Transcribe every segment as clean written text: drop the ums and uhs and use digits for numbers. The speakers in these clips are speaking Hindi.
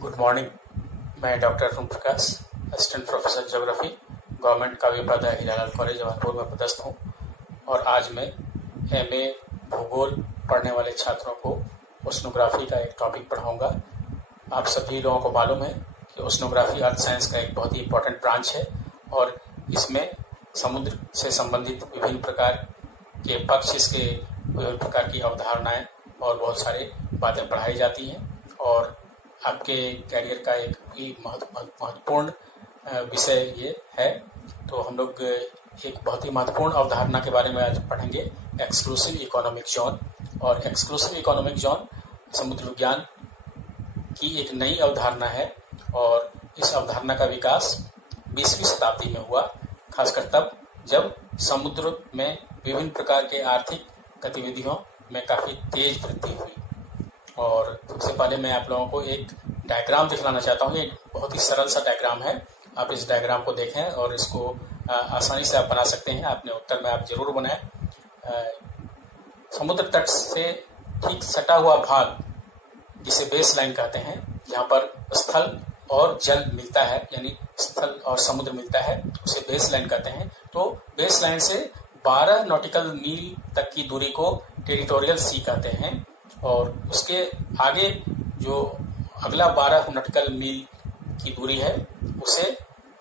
Good morning. मैं डॉक्टर अरुण प्रकाश, असिस्टेंट प्रोफेसर ज्योग्राफी, गवर्नमेंट काव्य प्रदा हीरालाल कॉलेज जबलपुर में पदस्थ हूँ। और आज मैं एमए भूगोल पढ़ने वाले छात्रों को ओशनोग्राफी का एक टॉपिक पढ़ाऊँगा। आप सभी लोगों को मालूम है कि ओशनोग्राफी अर्थ साइंस का एक बहुत ही इम्पोर्टेंट ब्रांच है और इसमें समुद्र से संबंधित विभिन्न प्रकार के पक्ष, इसके विभिन्न प्रकार की अवधारणाएं और बहुत सारी बातें पढ़ाई जाती हैं। और आपके कैरियर का एक भी महत्वपूर्ण विषय ये है। तो हम लोग एक बहुत ही महत्वपूर्ण अवधारणा के बारे में आज पढ़ेंगे, एक्सक्लूसिव इकोनॉमिक जोन। और एक्सक्लूसिव इकोनॉमिक जोन समुद्र विज्ञान की एक नई अवधारणा है और इस अवधारणा का विकास 20वीं शताब्दी में हुआ, खासकर तब जब समुद्र में विभिन्न प्रकार के आर्थिक गतिविधियों में काफ़ी तेज वृद्धि हुई। और सबसे पहले मैं आप लोगों को एक डायग्राम दिखलाना चाहता हूँ। ये बहुत ही सरल सा डायग्राम है, आप इस डायग्राम को देखें और इसको आसानी से आप बना सकते हैं। अपने उत्तर में आप जरूर बनाएं। समुद्र तट से ठीक सटा हुआ भाग जिसे बेस लाइन कहते हैं, जहाँ पर स्थल और जल मिलता है, यानी स्थल और समुद्र मिलता है, उसे बेस लाइन कहते हैं। तो बेस लाइन से 12 नॉटिकल मील तक की दूरी को टेरिटोरियल सी कहते हैं और उसके आगे जो अगला 12 नॉटिकल मील की दूरी है उसे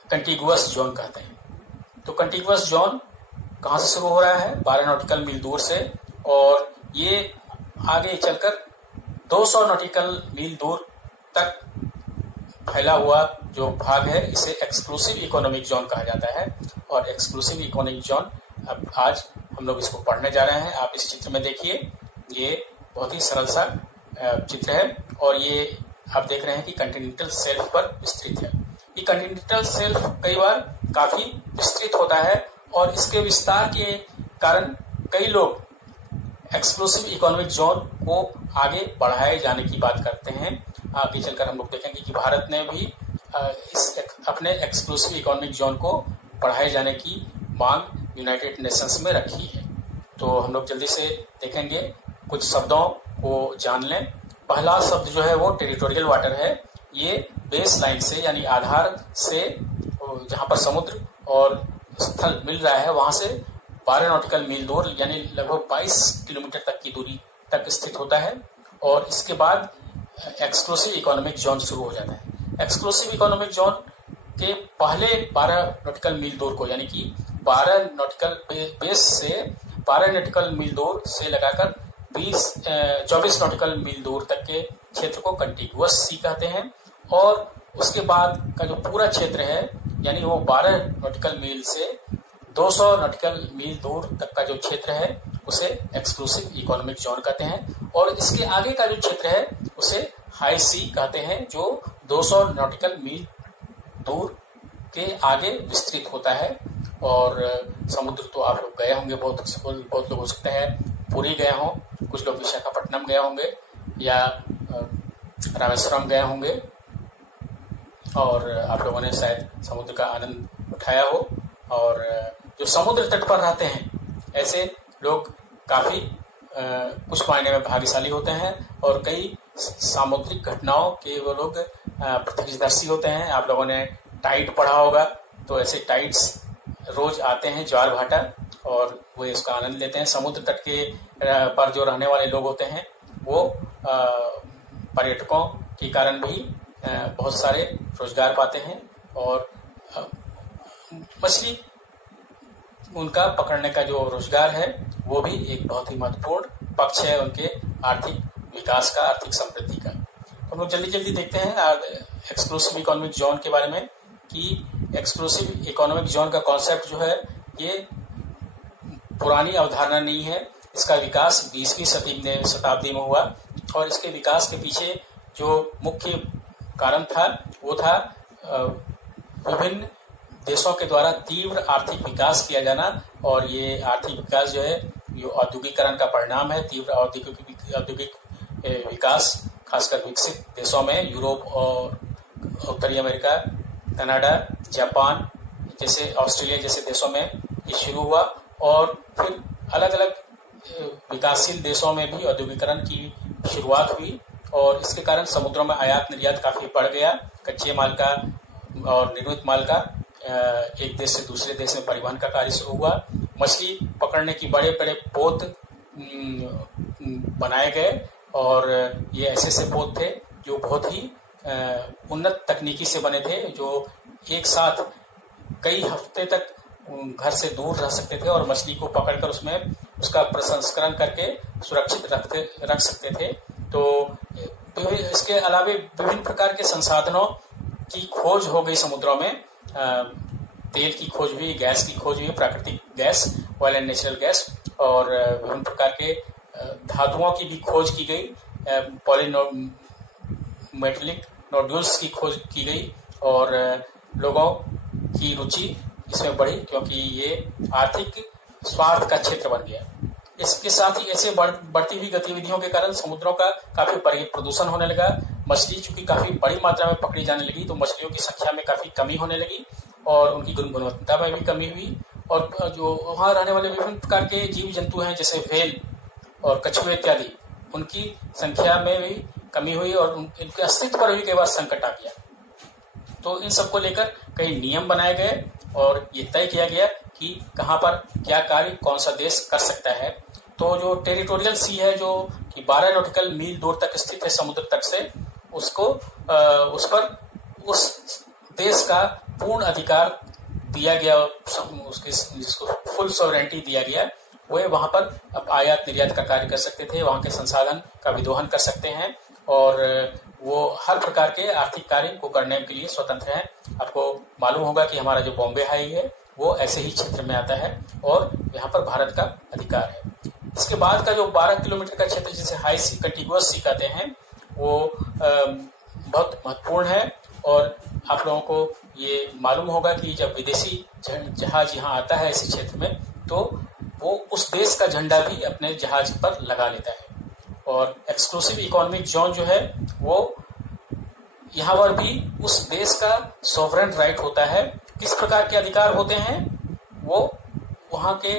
कंटिगुअस जोन कहते हैं। तो कंटिगुअस जोन कहाँ से शुरू हो रहा है? 12 नॉटिकल मील दूर से, और ये आगे चलकर 200 नॉटिकल मील दूर तक फैला हुआ जो भाग है इसे एक्सक्लूसिव इकोनॉमिक जोन कहा जाता है। और एक्सक्लूसिव इकोनॉमिक जोन अब आज हम लोग इसको पढ़ने जा रहे हैं। आप इस चित्र में देखिए, ये बहुत ही सरल सा चित्र है और ये आप देख रहे हैं कि कॉन्टिनेंटल शेल्फ पर विस्तृत है। ये कॉन्टिनेंटल शेल्फ कई बार काफी विस्तृत होता है और इसके विस्तार के कारण कई लोग एक्सक्लूसिव इकोनॉमिक जोन को आगे बढ़ाए जाने की बात करते हैं। आगे चलकर हम लोग देखेंगे कि भारत ने भी अपने एक्सक्लूसिव इकोनॉमिक जोन को बढ़ाए जाने की मांग यूनाइटेड नेशंस में रखी है। तो हम लोग जल्दी से देखेंगे, कुछ शब्दों को जान लें। पहला शब्द जो है वो टेरिटोरियल वाटर है। ये बेस लाइन से यानी आधार से, जहाँ पर समुद्र और स्थल मिल रहा है, वहां से 12 नॉटिकल मील दूर यानी लगभग 22 किलोमीटर तक की दूरी तक स्थित होता है। और इसके बाद एक्सक्लूसिव इकोनॉमिक जोन शुरू हो जाता है। एक्सक्लूसिव इकोनॉमिक जोन के पहले 12 नॉटिकल मील दूर को, यानी कि 12 नॉटिकल बेस से 12 नॉटिकल मील दूर से लगाकर 24 नॉटिकल मील दूर तक के क्षेत्र को कंटिगुअस सी कहते हैं। और उसके बाद का जो पूरा क्षेत्र है, यानी वो 12 नॉटिकल मील से 200 नॉटिकल मील दूर तक का जो क्षेत्र है उसे एक्सक्लूसिव इकोनॉमिक जोन कहते हैं। और इसके आगे का जो क्षेत्र है उसे हाई सी कहते हैं, जो 200 नॉटिकल मील दूर के आगे विस्तृत होता है। और समुद्र तो आप लोग गए होंगे, बहुत लोग हो सकते हैं पुरी गए हों, कुछ लोग विशाखापट्टनम गए होंगे या रामेश्वरम गए होंगे और आप लोगों ने शायद समुद्र का आनंद उठाया हो। और जो समुद्र तट पर रहते हैं ऐसे लोग काफी कुछ मायने में भाग्यशाली होते हैं और कई सामुद्रिक घटनाओं के वो लोग प्रत्यक्षदर्शी होते हैं। आप लोगों ने टाइड पढ़ा होगा, तो ऐसे टाइड्स रोज आते हैं, ज्वार भाटा, और वो इसका आनंद लेते हैं। समुद्र तट के पर जो रहने वाले लोग होते हैं वो पर्यटकों के कारण भी बहुत सारे रोजगार पाते हैं और मछली उनका पकड़ने का जो रोजगार है वो भी एक बहुत ही महत्वपूर्ण पक्ष है उनके आर्थिक विकास का, आर्थिक समृद्धि का। तो हम लोग जल्दी जल्दी देखते हैं एक्सक्लूसिव इकोनॉमिक जोन के बारे में कि एक्सक्लूसिव इकोनॉमिक जोन का कॉन्सेप्ट जो है ये पुरानी अवधारणा नहीं है। इसका विकास 20वीं शताब्दी में हुआ और इसके विकास के पीछे जो मुख्य कारण था वो था विभिन्न देशों के द्वारा तीव्र आर्थिक विकास किया जाना। और ये आर्थिक विकास जो है ये औद्योगिकरण का परिणाम है। तीव्र औद्योगिक विकास खासकर विकसित देशों में, यूरोप और उत्तरी अमेरिका, कनाडा, जापान जैसे, ऑस्ट्रेलिया जैसे देशों में ये शुरू हुआ और फिर अलग अलग विकासशील देशों में भी औद्योगिकरण की शुरुआत हुई और इसके कारण समुद्रों में आयात निर्यात काफी बढ़ गया। कच्चे माल का और निर्मित माल का एक देश से दूसरे देश में परिवहन का कार्य शुरू हुआ। मछली पकड़ने की बड़े बड़े पोत बनाए गए और ये ऐसे पोत थे जो बहुत ही उन्नत तकनीकी से बने थे, जो एक साथ कई हफ्ते तक घर से दूर रह सकते थे और मछली को पकड़कर उसमें उसका प्रसंस्करण करके सुरक्षित रख सकते थे। तो इसके अलावा विभिन्न प्रकार के संसाधनों की खोज हो गई समुद्रों में। तेल की खोज हुई, गैस की खोज हुई, प्राकृतिक gas, oil and natural gas, और विभिन्न प्रकार के धातुओं की भी खोज की गई। पॉलीमेटेलिक नोड्यूल्स की खोज की गई और लोगों की रुचि इसमें बढ़ी, क्योंकि ये आर्थिक स्वार्थ का क्षेत्र बन गया। इसके साथ ही ऐसे बढ़ती हुई गतिविधियों के कारण समुद्रों का काफी प्रदूषण होने लगा। मछली चूंकि काफी बड़ी मात्रा में पकड़ी जाने लगी तो मछलियों की संख्या में काफी कमी होने लगी और उनकी गुणवत्ता में भी कमी हुई। और जो वहां रहने वाले विभिन्न प्रकार के जीव जंतु हैं जैसे व्हेल और कछुए इत्यादि, उनकी संख्या में भी कमी हुई और उनके अस्तित्व पर भी कई बार संकट आ गया। तो इन सबको लेकर कई नियम बनाए गए और ये तय किया गया कि कहाँ पर क्या कार्य कौन सा देश कर सकता है। तो जो टेरिटोरियल सी है, जो कि 12 नॉटिकल मील दूर तक स्थित है समुद्र तक से, उसको उस पर उस देश का पूर्ण अधिकार दिया गया, उसके जिसको फुल सॉवरेंटी दिया गया। वे वहां पर अब आयात निर्यात का कार्य कर सकते थे, वहां के संसाधन का विदोहन कर सकते हैं और वो हर प्रकार के आर्थिक कार्य को करने के लिए स्वतंत्र हैं। आपको मालूम होगा कि हमारा जो बॉम्बे हाई है वो ऐसे ही क्षेत्र में आता है और यहाँ पर भारत का अधिकार है। इसके बाद का जो 12 किलोमीटर का क्षेत्र जिसे हाई सी, कंटिगुअस सी कहते हैं, वो बहुत महत्वपूर्ण है। और आप लोगों को ये मालूम होगा कि जब विदेशी जहाज यहाँ आता है इस क्षेत्र में, तो वो उस देश का झंडा भी अपने जहाज पर लगा लेता है। और एक्सक्लूसिव इकोनॉमिक जोन जो है वो यहाँ पर भी उस देश का सॉवरेन राइट होता है। किस प्रकार के अधिकार होते हैं, वो वहाँ के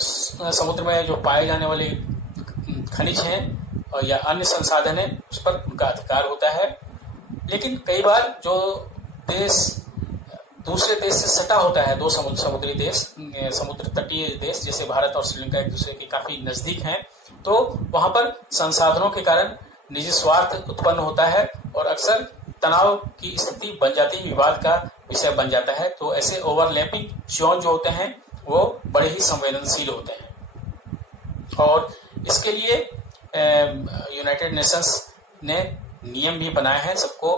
समुद्र में जो पाए जाने वाले खनिज हैं और या अन्य संसाधन हैं उस पर उनका अधिकार होता है। लेकिन कई बार जो देश दूसरे देश से सटा होता है, दो समुद्री देश, समुद्र तटीय देश जैसे भारत और श्रीलंका एक दूसरे के काफी नजदीक हैं, तो वहां पर संसाधनों के कारण निजी स्वार्थ उत्पन्न होता है और अक्सर तनाव की स्थिति बन जाती है, विवाद का विषय बन जाता है। तो ऐसे ओवरलैपिंग जोन जो होते हैं वो बड़े ही संवेदनशील होते हैं और इसके लिए यूनाइटेड नेशंस ने नियम भी बनाए हैं, सबको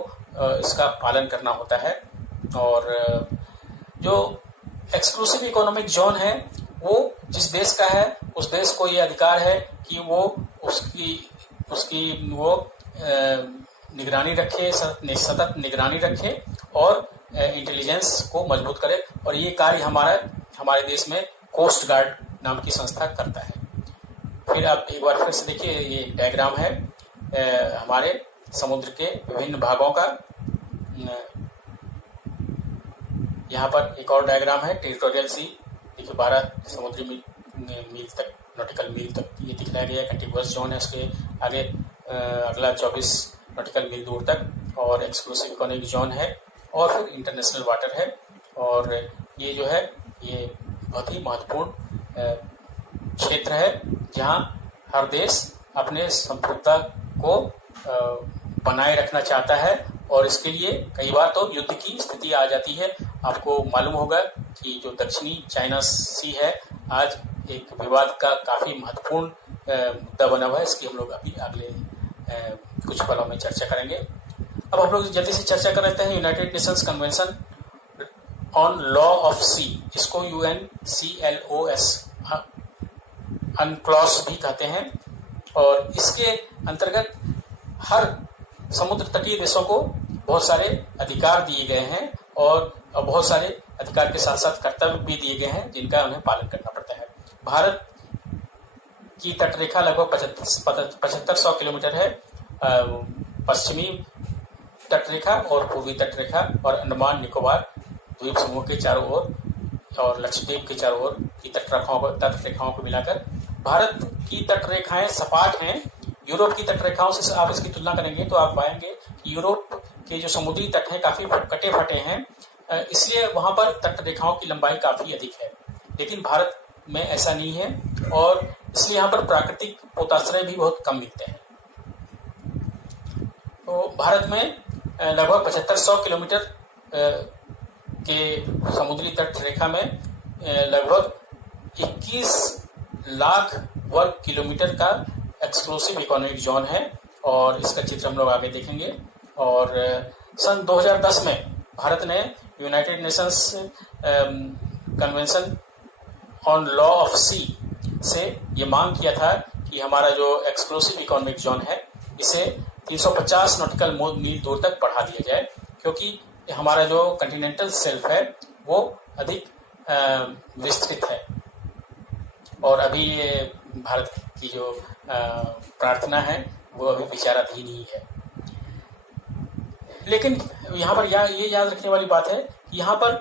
इसका पालन करना होता है। और जो एक्सक्लूसिव इकोनॉमिक जोन है वो जिस देश का है उस देश को ये अधिकार है कि वो उसकी वो निगरानी रखे, सतत निगरानी रखे और इंटेलिजेंस को मजबूत करे। और ये कार्य हमारे देश में कोस्ट गार्ड नाम की संस्था करता है। फिर आप एक बार फिर से देखिए, ये डायग्राम है हमारे समुद्र के विभिन्न भागों का। यहाँ पर एक और डायग्राम है टेरिटोरियल सी, देखिए 12 समुद्री मील तक, नॉटिकल मील तक ये दिखलाया गया। कंटिगुअस जोन है, उसके आगे अगला 24 नॉटिकल मील दूर तक और एक्सक्लूसिव इकोनॉमिक जोन है और फिर इंटरनेशनल वाटर है। और ये जो है ये बहुत ही महत्वपूर्ण क्षेत्र है जहाँ हर देश अपने संप्रभुता को बनाए रखना चाहता है और इसके लिए कई बार तो युद्ध की स्थिति आ जाती है। आपको मालूम होगा कि जो दक्षिणी चाइना सी है आज एक विवाद का काफी महत्वपूर्ण मुद्दा बना हुआ है। इसकी हम लोग अभी अगले कुछ पलों में चर्चा करेंगे। अब हम लोग जल्दी से चर्चा कर लेते हैं United Nations Convention on Law of सी, इसको UNCLOS अनक्लॉस भी कहते हैं। और इसके अंतर्गत हर समुद्र तटीय देशों को बहुत सारे अधिकार दिए गए हैं और बहुत सारे अधिकार के साथ साथ कर्तव्य भी दिए गए हैं जिनका उन्हें पालन करना पड़ता है। भारत की तटरेखा लगभग 7500 किलोमीटर है। पश्चिमी तटरेखा और पूर्वी तटरेखा और अंडमान निकोबार द्वीप समूह के चारों ओर और लक्षद्वीप के चारों ओर की तटरेखाओं को मिलाकर भारत की तटरेखाएं सपाट हैं यूरोप की तटरेखाओं से आप इसकी तुलना करेंगे तो आप पाएंगे कि यूरोप के जो समुद्री तट हैं काफी कटे फटे हैं, इसलिए वहां पर तट रेखाओं की लंबाई काफी अधिक है। लेकिन भारत में ऐसा नहीं है और इसलिए यहाँ पर प्राकृतिक पोताश्रय भी बहुत कम मिलते हैं। तो भारत में लगभग 7500 किलोमीटर के समुद्री तट रेखा में लगभग 21 लाख वर्ग किलोमीटर का एक्सक्लूसिव इकोनॉमिक जोन है और इसका चित्र हम लोग आगे देखेंगे। और सन 2010 में भारत ने United Nations Convention on Law of Sea से ये मांग किया था कि हमारा जो एक्सक्लूसिव इकोनॉमिक जोन है इसे 350 नॉटिकल मील दूर तक बढ़ा दिया जाए, क्योंकि हमारा जो कंटिनेंटल शेल्फ है वो अधिक विस्तृत है और अभी ये भारत की जो प्रार्थना है वो अभी विचाराधीन ही है। लेकिन यहाँ पर ये याद रखने वाली बात है कि यहाँ पर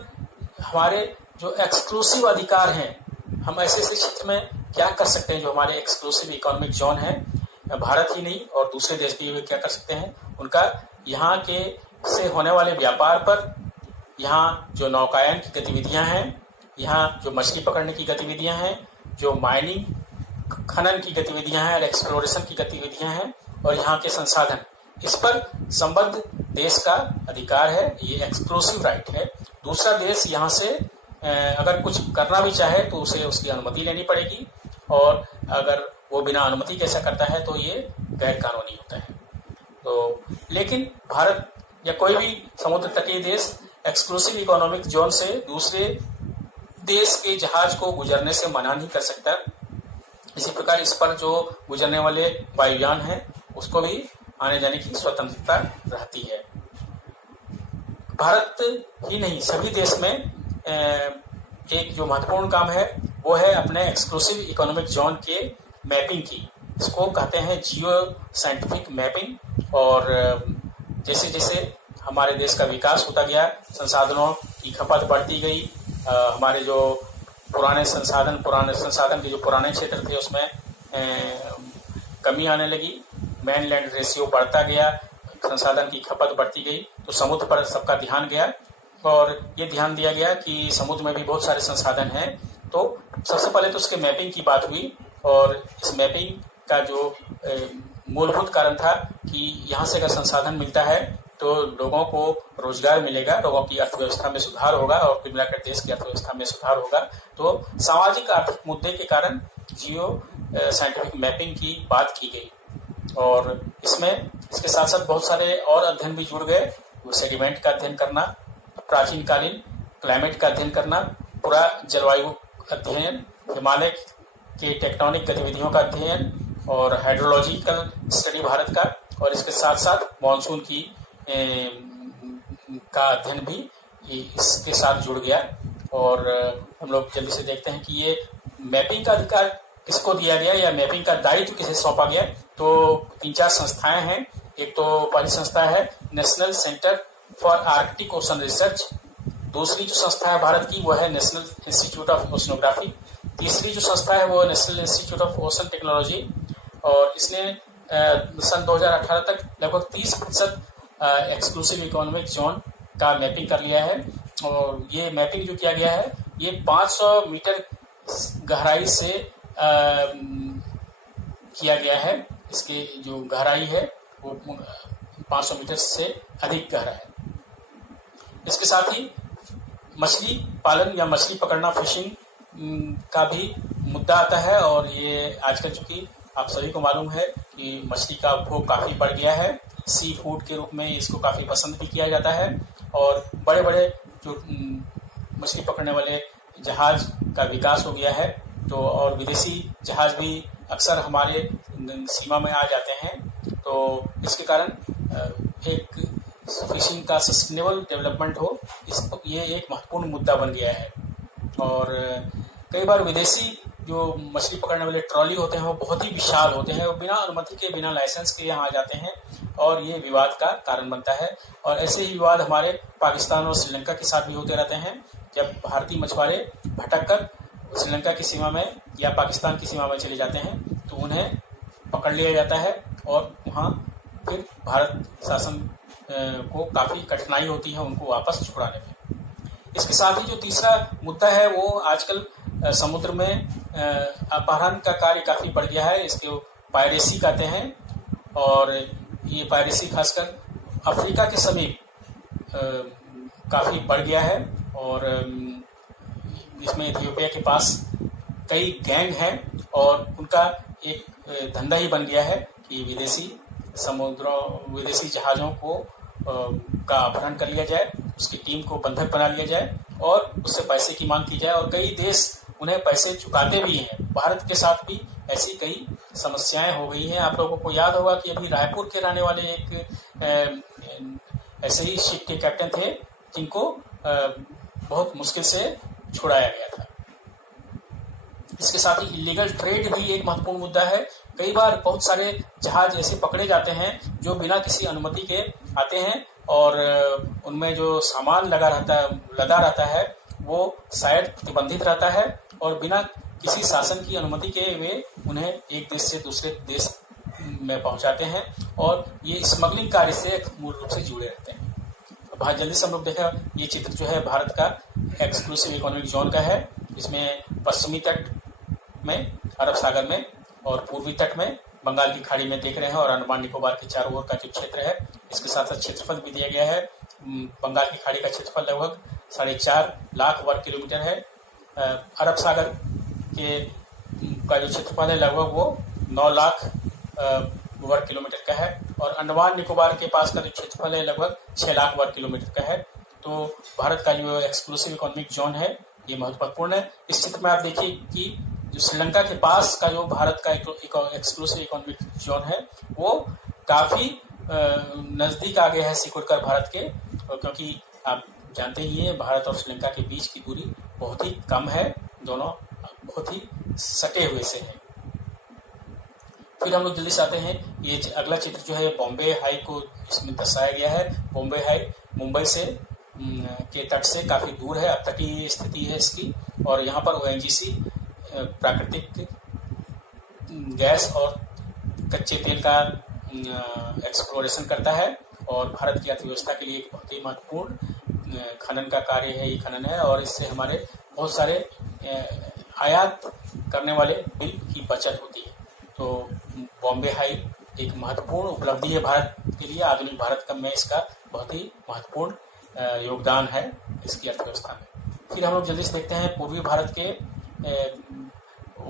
हमारे जो एक्सक्लूसिव अधिकार हैं, हम ऐसे क्षेत्र में क्या कर सकते हैं जो हमारे एक्सक्लूसिव इकोनॉमिक जोन है, भारत ही नहीं और दूसरे देश भी क्या कर सकते हैं, उनका यहाँ के से होने वाले व्यापार पर, यहाँ जो नौकायन की गतिविधियां हैं, यहाँ जो मछली पकड़ने की गतिविधियां हैं, जो माइनिंग खनन की गतिविधियां हैं और एक्सप्लोरेशन की गतिविधियां हैं और यहाँ के संसाधन, इस पर संबद्ध देश का अधिकार है, ये एक्सक्लूसिव राइट है। दूसरा देश यहाँ से अगर कुछ करना भी चाहे तो उसे उसकी अनुमति लेनी पड़ेगी और अगर वो बिना अनुमति कैसा करता है तो ये गैर कानूनी होता है। तो लेकिन भारत या कोई भी समुद्र तटीय देश एक्सक्लूसिव इकोनॉमिक जोन से दूसरे देश के जहाज को गुजरने से मना नहीं कर सकता। इसी प्रकार इस पर जो गुजरने वाले वायुयान हैं उसको भी आने जाने की स्वतंत्रता रहती है। भारत ही नहीं, सभी देश में एक जो महत्वपूर्ण काम है वो है अपने एक्सक्लूसिव इकोनॉमिक जोन के मैपिंग की। इसको कहते हैं जियो साइंटिफिक मैपिंग। और जैसे जैसे हमारे देश का विकास होता गया, संसाधनों की खपत बढ़ती गई, हमारे जो पुराने संसाधन के जो पुराने क्षेत्र थे उसमें कमी आने लगी, मैन लैंड रेशियो बढ़ता गया, संसाधन की खपत बढ़ती गई, तो समुद्र पर सबका ध्यान गया और ये ध्यान दिया गया कि समुद्र में भी बहुत सारे संसाधन हैं। तो सबसे पहले तो उसके मैपिंग की बात हुई और इस मैपिंग का जो मूलभूत कारण था कि यहाँ से अगर संसाधन मिलता है तो लोगों को रोजगार मिलेगा, लोगों की अर्थव्यवस्था में सुधार होगा और कुल मिलाकर देश की अर्थव्यवस्था में सुधार होगा। तो सामाजिक आर्थिक मुद्दे के कारण जियो साइंटिफिक मैपिंग की बात की गई और इसमें इसके साथ साथ बहुत सारे और अध्ययन भी जुड़ गए। वो सेडिमेंट का अध्ययन करना, प्राचीन कालीन क्लाइमेट का अध्ययन करना, पूरा जलवायु अध्ययन, हिमालय के टेक्टोनिक गतिविधियों का अध्ययन और हाइड्रोलॉजिकल स्टडी भारत का, और इसके साथ साथ मानसून की का अध्ययन भी इसके साथ जुड़ गया। और हम लोग जल्दी से देखते हैं कि ये मैपिंग का अधिकार किसको दिया गया या मैपिंग का दायित्व किसे सौंपा गया। तो 3-4 संस्थाएं हैं। एक तो पहली संस्था है national centre for Arctic ocean research, दूसरी जो संस्था है भारत की वो है नेशनल इंस्टीट्यूट ऑफ ओशनोग्राफी, तीसरी जो संस्था है वो national institute of ocean technology, और इसने सन 2018 तक लगभग 30% एक्सक्लूसिव इकोनॉमिक जोन का मैपिंग कर लिया है। और ये मैपिंग जो किया गया है ये 500 मीटर गहराई से किया गया है। इसकी जो गहराई है वो 500 मीटर से अधिक गहरा है। इसके साथ ही मछली पालन या मछली पकड़ना, फिशिंग का भी मुद्दा आता है। और ये आजकल चूंकि आप सभी को मालूम है कि मछली का उपभोग काफी बढ़ गया है, सी फूड के रूप में इसको काफी पसंद भी किया जाता है और बड़े बड़े जो मछली पकड़ने वाले जहाज का विकास हो गया है। तो और विदेशी जहाज भी अक्सर हमारे सीमा में आ जाते हैं। तो इसके कारण एक फिशिंग का सस्टेनेबल डेवलपमेंट हो, ये एक महत्वपूर्ण मुद्दा बन गया है। और कई बार विदेशी जो मछली पकड़ने वाले ट्रॉली होते हैं वो बहुत ही विशाल होते हैं, वो बिना अनुमति के, बिना लाइसेंस के यहाँ आ जाते हैं और ये विवाद का कारण बनता है। और ऐसे ही विवाद हमारे पाकिस्तान और श्रीलंका के साथ भी होते रहते हैं। जब भारतीय मछुआरे भटक कर श्रीलंका की सीमा में या पाकिस्तान की सीमा में चले जाते हैं तो उन्हें पकड़ लिया जाता है, और वहाँ फिर भारत शासन को काफ़ी कठिनाई होती है उनको वापस छुड़ाने में। इसके साथ ही जो तीसरा मुद्दा है वो आजकल समुद्र में अपहरण का कार्य काफ़ी बढ़ गया है। इसको पायरेसी कहते हैं और ये पायरेसी खासकर अफ्रीका के समीप काफ़ी बढ़ गया है और इसमें इथियोपिया के पास कई गैंग हैं और उनका एक धंधा ही बन गया है कि विदेशी जहाज़ों को का अपहरण कर लिया जाए, उसकी टीम को बंधक बना लिया जाए और उससे पैसे की मांग की जाए और कई देश उन्हें पैसे चुकाते भी हैं। भारत के साथ भी ऐसी कई समस्याएं हो गई हैं। आप लोगों को याद होगा कि अभी रायपुर के रहने वाले एक ऐसे ही शिप के कैप्टन थे जिनको बहुत मुश्किल से छुड़ाया गया था। इसके साथ ही इलीगल ट्रेड भी एक महत्वपूर्ण मुद्दा है। कई बार बहुत सारे जहाज ऐसे पकड़े जाते हैं जो बिना किसी अनुमति के आते हैं और उनमें जो सामान लदा रहता है वो शायद प्रतिबंधित रहता है और बिना किसी शासन की अनुमति के वे उन्हें एक देश से दूसरे देश में पहुंचाते हैं और ये स्मगलिंग कार्य से मूल रूप से जुड़े रहते हैं। बहुत जल्दी से हम लोग देखा, ये चित्र जो है भारत का एक्सक्लूसिव इकोनॉमिक जोन का है। इसमें पश्चिमी तट में अरब सागर में और पूर्वी तट में बंगाल की खाड़ी में देख रहे हैं और अंडमान निकोबार के चारों ओर का जो क्षेत्र है इसके साथ साथ क्षेत्रफल भी दिया गया है। बंगाल की खाड़ी का क्षेत्रफल लगभग 4.5 लाख वर्ग किलोमीटर है। अरब सागर के का जो क्षेत्रफल है लगभग वो 9 लाख वर्ग किलोमीटर का है और अंडमान निकोबार के पास का जो क्षेत्रफल है लगभग 6 लाख वर्ग किलोमीटर का है। तो भारत का जो एक्सक्लूसिव इकोनॉमिक जोन है ये महत्वपूर्ण है। इस चित्र में आप देखिए कि जो श्रीलंका के पास का जो भारत का एक्सक्लूसिव इकोनॉमिक जोन है वो काफी नजदीक आ गया है सिकुड़कर भारत के, क्योंकि आप जानते ही हैं भारत और श्रीलंका के बीच की दूरी बहुत ही कम है, दोनों बहुत ही सटे हुए से हैं। फिर हम लोग जल्दी से आते हैं, ये अगला चित्र जो है बॉम्बे हाई को इसमें दर्शाया गया है। बॉम्बे हाई मुंबई से के तट से काफी दूर है, अपतटीय स्थिति है इसकी और यहाँ पर ONGC प्राकृतिक गैस और कच्चे तेल का एक्सप्लोरेशन करता है और भारत की अर्थव्यवस्था के लिए एक बहुत ही महत्वपूर्ण खनन का कार्य है। ये खनन है और इससे हमारे बहुत सारे आयात करने वाले बिल की बचत होती है। तो बॉम्बे हाई एक महत्वपूर्ण उपलब्धि है भारत के लिए। आधुनिक भारत का में इसका बहुत ही महत्वपूर्ण योगदान है इसकी अर्थव्यवस्था में। फिर हम लोग जल्दी से देखते हैं पूर्वी भारत के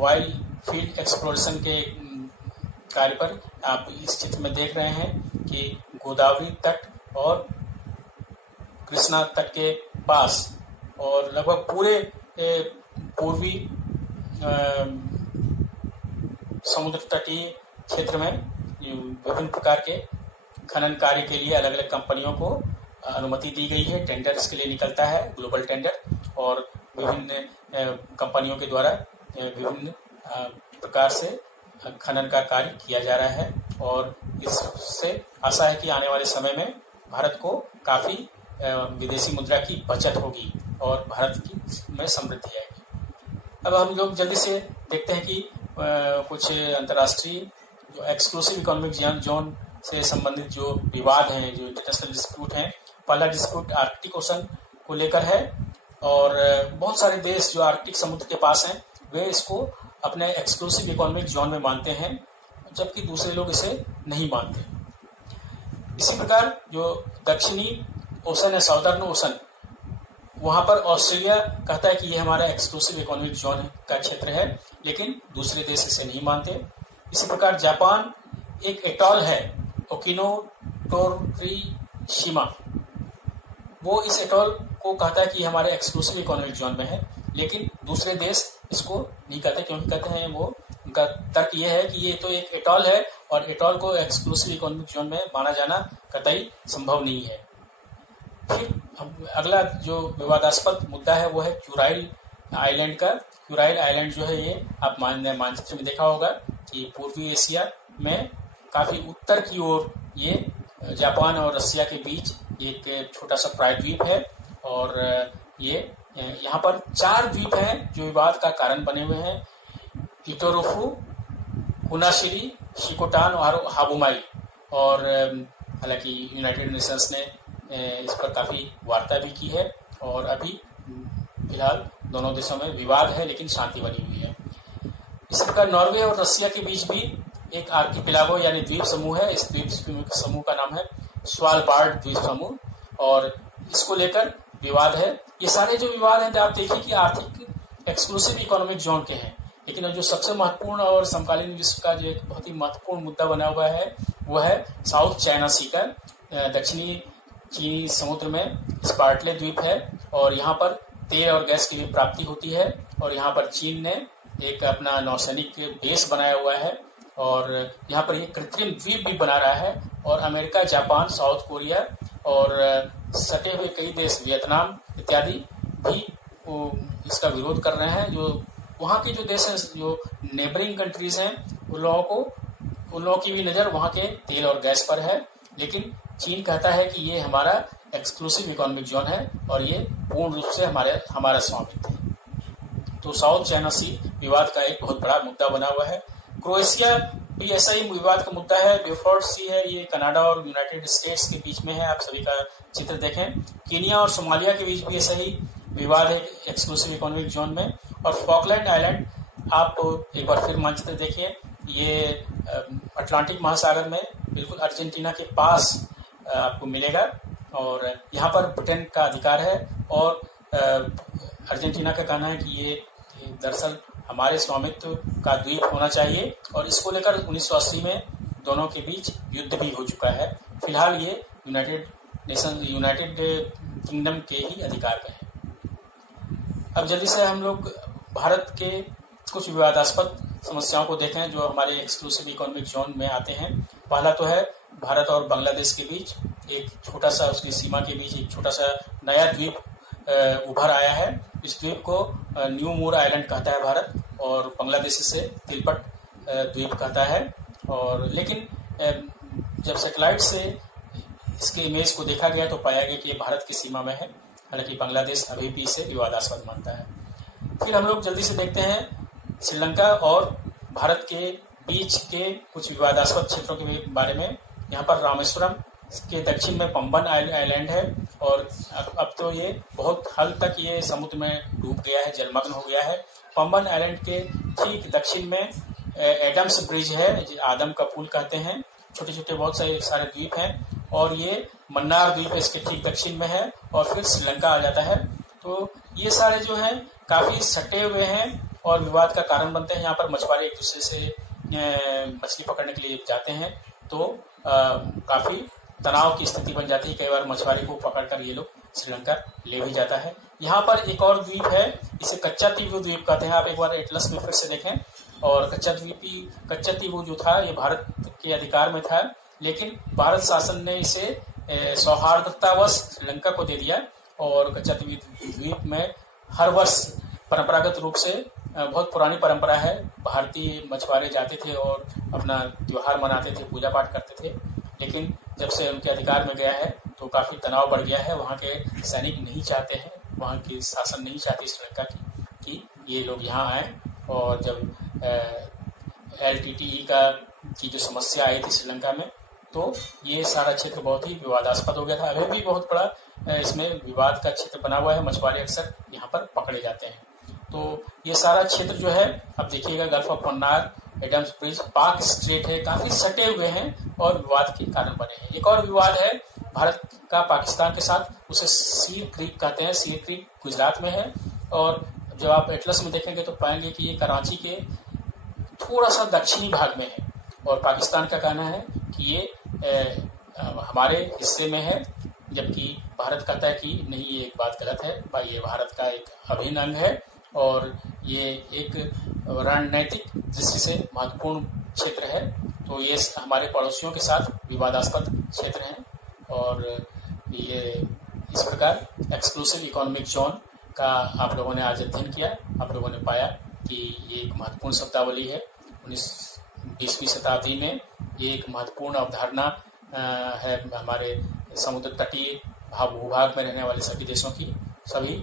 ऑयल फील्ड एक्सप्लोरेशन के कार्य पर। आप इस चित्र में देख रहे हैं कि गोदावरी तट और कृष्णा तट के पास और लगभग पूरे पूर्वी समुद्र तटीय क्षेत्र में विभिन्न प्रकार के खनन कार्य के लिए अलग अलग कंपनियों को अनुमति दी गई है। टेंडर इसके लिए निकलता है, ग्लोबल टेंडर, और विभिन्न कंपनियों के द्वारा विभिन्न प्रकार से खनन का कार्य किया जा रहा है और इससे आशा है कि आने वाले समय में भारत को काफ़ी विदेशी मुद्रा की बचत होगी और भारत की में समृद्धि आएगी। अब हम लोग जल्दी से देखते हैं कि कुछ अंतर्राष्ट्रीय जो एक्सक्लूसिव इकोनॉमिक जोन से संबंधित जो विवाद हैं, जो इंटरनेशनल डिस्प्यूट हैं। पहला डिस्प्यूट आर्कटिक ओशन को लेकर है और बहुत सारे देश जो आर्कटिक समुद्र के पास हैं वे इसको अपने एक्सक्लूसिव इकोनॉमिक जोन में मानते हैं, जबकि दूसरे लोग इसे नहीं मानते। इसी प्रकार जो दक्षिणी ओशन है, साउदर्न ओशन, वहां पर ऑस्ट्रेलिया कहता है कि ये हमारा एक्सक्लूसिव इकोनॉमिक जोन का क्षेत्र है, लेकिन दूसरे देश इसे नहीं मानते। इसी प्रकार जापान एक एटॉल है ओकिनोटोरीशिमा, वो इस एटॉल को कहता है कि हमारे एक्सक्लूसिव इकोनॉमिक जोन में है, लेकिन दूसरे देश इसको नहीं कहते, क्योंकि कहते हैं वो उनका तर्क ये है कि ये तो एक एटॉल है और एटॉल को एक्सक्लूसिव इकोनॉमिक जोन में माना जाना कतई संभव नहीं है। फिर अगला जो विवादास्पद मुद्दा है वो है क्यूराइल आइलैंड का। क्यूराइल आइलैंड जो है ये आप मानचित्र में देखा होगा कि पूर्वी एशिया में काफी उत्तर की ओर ये जापान और रसिया के बीच एक छोटा सा प्रायद्वीप है और ये यहाँ पर 4 द्वीप हैं जो विवाद का कारण बने हुए हैं। इटोरोफू, कुनाशिरी, शिकोटान और हाबुमाई। और हालांकि यूनाइटेड नेशंस ने इस पर काफ़ी वार्ता भी की है और अभी फिलहाल दोनों देशों में विवाद है लेकिन शांति बनी हुई है। इसी प्रकार नॉर्वे और रसिया के बीच भी एक आर्किपेलागो यानी द्वीप समूह है। इस द्वीप समूह का नाम है स्वालबार्ड द्वीप समूह और इसको लेकर विवाद है। ये सारे जो विवाद हैं आप देखिए कि आर्थिक एक्सक्लूसिव इकोनॉमिक जोन के हैं, लेकिन जो सबसे महत्वपूर्ण और समकालीन विश्व का जो एक बहुत ही महत्वपूर्ण मुद्दा बना हुआ है वो है साउथ चाइना सी का दक्षिणी चीनी समुद्र में स्पार्टले द्वीप है और यहाँ पर तेल और गैस की भी प्राप्ति होती है और यहाँ पर चीन ने एक अपना नौसैनिक बेस बनाया हुआ है और यहाँ पर एक कृत्रिम द्वीप भी बना रहा है और अमेरिका, जापान, साउथ कोरिया और सटे हुए कई देश वियतनाम इत्यादि भी इसका विरोध कर रहे हैं। जो वहाँ के जो देश हैं, जो नेबरिंग कंट्रीज हैं, उन लोगों की भी नज़र वहाँ के तेल और गैस पर है, लेकिन चीन कहता है कि ये हमारा एक्सक्लूसिव इकोनॉमिक जोन है और ये पूर्ण रूप से हमारा स्वामित्व है। तो साउथ चाइना सी विवाद का एक बहुत बड़ा मुद्दा बना हुआ है। क्रोएशिया भी ऐसा ही विवाद का मुद्दा है। बेफोर्ड सी है, ये कनाडा और यूनाइटेड स्टेट्स के बीच में है। आप सभी का चित्र देखें। केनिया और सोमालिया के बीच भी ऐसा ही विवाद है एक्सक्लूसिव इकोनॉमिक जोन में। और फॉकलैंड आइलैंड आप एक बार फिर मानचित्र देखिए, ये अटलांटिक महासागर में बिल्कुल अर्जेंटीना के पास आपको मिलेगा और यहाँ पर ब्रिटेन का अधिकार है और अर्जेंटीना का कहना है कि ये दरअसल हमारे स्वामित्व का द्वीप होना चाहिए और इसको लेकर 1980 में दोनों के बीच युद्ध भी हो चुका है। फिलहाल ये यूनाइटेड किंगडम के ही अधिकार में है। अब जल्दी से हम लोग भारत के कुछ विवादास्पद समस्याओं को देखें जो हमारे एक्सक्लूसिव इकोनॉमिक जोन में आते हैं। पहला तो है भारत और बांग्लादेश के बीच एक छोटा सा, उसकी सीमा के बीच एक छोटा सा नया द्वीप उभर आया है। इस द्वीप को न्यू मूर आइलैंड कहता है भारत और बांग्लादेश से तिलपट द्वीप कहता है। और लेकिन जब सैटेलाइट से इसके इमेज को देखा गया तो पाया गया कि ये भारत की सीमा में है, हालांकि बांग्लादेश अभी भी इसे विवादास्पद मानता है। फिर हम लोग जल्दी से देखते हैं श्रीलंका और भारत के बीच के कुछ विवादास्पद क्षेत्रों के बारे में। यहाँ पर रामेश्वरम के दक्षिण में पंबन आइलैंड है और अब तो ये बहुत हद तक ये समुद्र में डूब गया है, जलमग्न हो गया है। पंबन आइलैंड के ठीक दक्षिण में एडम्स ब्रिज है, आदम का पुल कहते हैं। छोटे छोटे बहुत सारे द्वीप हैं और ये मन्नार द्वीप इसके ठीक दक्षिण में है और फिर श्रीलंका आ जाता है। तो ये सारे जो हैं काफी सटे हुए हैं और विवाद का कारण बनते हैं। यहाँ पर मछुआरे एक दूसरे से मछली पकड़ने के लिए जाते हैं तो काफी तनाव की स्थिति बन जाती है। कई बार मछुआरे को पकड़कर ये लोग श्रीलंका ले भी जाता है। यहाँ पर एक और द्वीप है, इसे कच्चा तीवु द्वीप कहते हैं। आप एक बार एटलस में फिर से देखें। और कच्चा तीवु जो था ये भारत के अधिकार में था, लेकिन भारत शासन ने इसे सौहार्दतावश श्रीलंका को दे दिया। और कच्चा तीवु द्वीप में हर वर्ष परंपरागत रूप से बहुत पुरानी परंपरा है, भारतीय मछुआरे जाते थे और अपना त्योहार मनाते थे, पूजा पाठ करते थे। लेकिन जब से उनके अधिकार में गया है तो काफी तनाव बढ़ गया है। वहाँ के सैनिक नहीं चाहते हैं, वहाँ की शासन नहीं चाहती श्रीलंका की ये लोग यहाँ आए। और जब LTTE की जो समस्या आई थी श्रीलंका में तो ये सारा क्षेत्र बहुत ही विवादास्पद हो गया था। अभी भी बहुत बड़ा इसमें विवाद का क्षेत्र बना हुआ है, मछुआरे अक्सर यहाँ पर पकड़े जाते हैं। तो ये सारा क्षेत्र जो है अब देखिएगा, Gulf of Mannar, Adam's Bridge, Palk Strait है, काफी सटे हुए हैं और विवाद के कारण बने हैं। एक और विवाद है भारत का पाकिस्तान के साथ, उसे सीर क्रीक कहते हैं। सीर क्रीक गुजरात में है और जब आप एटलस में देखेंगे तो पाएंगे कि ये कराची के थोड़ा सा दक्षिणी भाग में है और पाकिस्तान का कहना है कि ये हमारे हिस्से में है, जबकि भारत कहता है कि नहीं, ये एक बात गलत है भाई, ये भारत का एक अभिन्न अंग है और ये एक रणनीतिक दृष्टि से महत्वपूर्ण क्षेत्र है। तो ये हमारे पड़ोसियों के साथ विवादास्पद क्षेत्र हैं और ये इस प्रकार एक्सक्लूसिव इकोनॉमिक जोन का आप लोगों ने आज अध्ययन किया। आप लोगों ने पाया कि ये एक महत्वपूर्ण शब्दावली है। 20वीं शताब्दी में ये एक महत्वपूर्ण अवधारणा है हमारे समुद्र तटीय भूभाग में रहने वाले सभी देशों की। सभी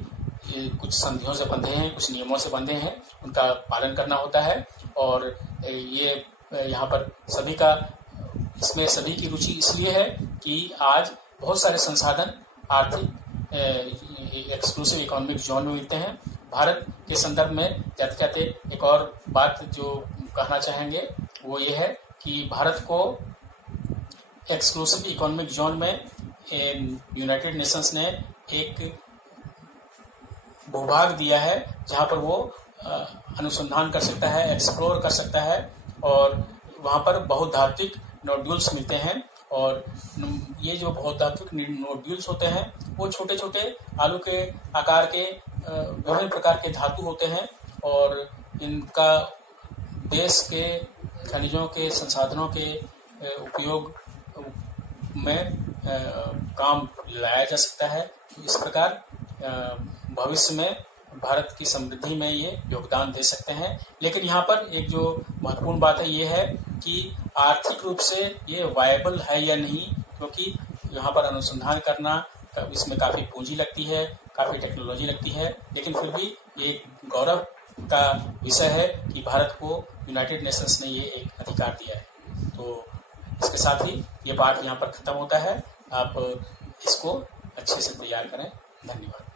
कुछ संधियों से बंधे हैं, कुछ नियमों से बंधे हैं, उनका पालन करना होता है और ये यहाँ पर सभी का इसमें सभी की रुचि इसलिए है कि आज बहुत सारे संसाधन आर्थिक एक्सक्लूसिव इकोनॉमिक जोन में मिलते हैं। भारत के संदर्भ में जाते जाते एक और बात जो कहना चाहेंगे वो ये है कि भारत को एक्सक्लूसिव इकोनॉमिक जोन में यूनाइटेड नेशंस ने एक भूभाग दिया है जहां पर वो अनुसंधान कर सकता है, एक्सप्लोर कर सकता है और वहां पर बहुधात्विक नोड्यूल्स मिलते हैं। और ये जो बहुधात्विक नोड्यूल्स होते हैं वो छोटे छोटे आलू के आकार के विभिन्न प्रकार के धातु होते हैं और इनका देश के खनिजों के संसाधनों के उपयोग में काम लाया जा सकता है। इस प्रकार भविष्य में भारत की समृद्धि में ये योगदान दे सकते हैं। लेकिन यहाँ पर एक जो महत्वपूर्ण बात है ये है कि आर्थिक रूप से ये वायबल है या नहीं, क्योंकि यहाँ पर अनुसंधान करना इसमें काफ़ी पूंजी लगती है, काफ़ी टेक्नोलॉजी लगती है। लेकिन फिर भी ये गौरव का विषय है कि भारत को यूनाइटेड नेशंस ने ये एक अधिकार दिया है। तो इसके साथ ही ये पाठ यहाँ पर खत्म होता है। आप इसको अच्छे से तैयार करें। धन्यवाद।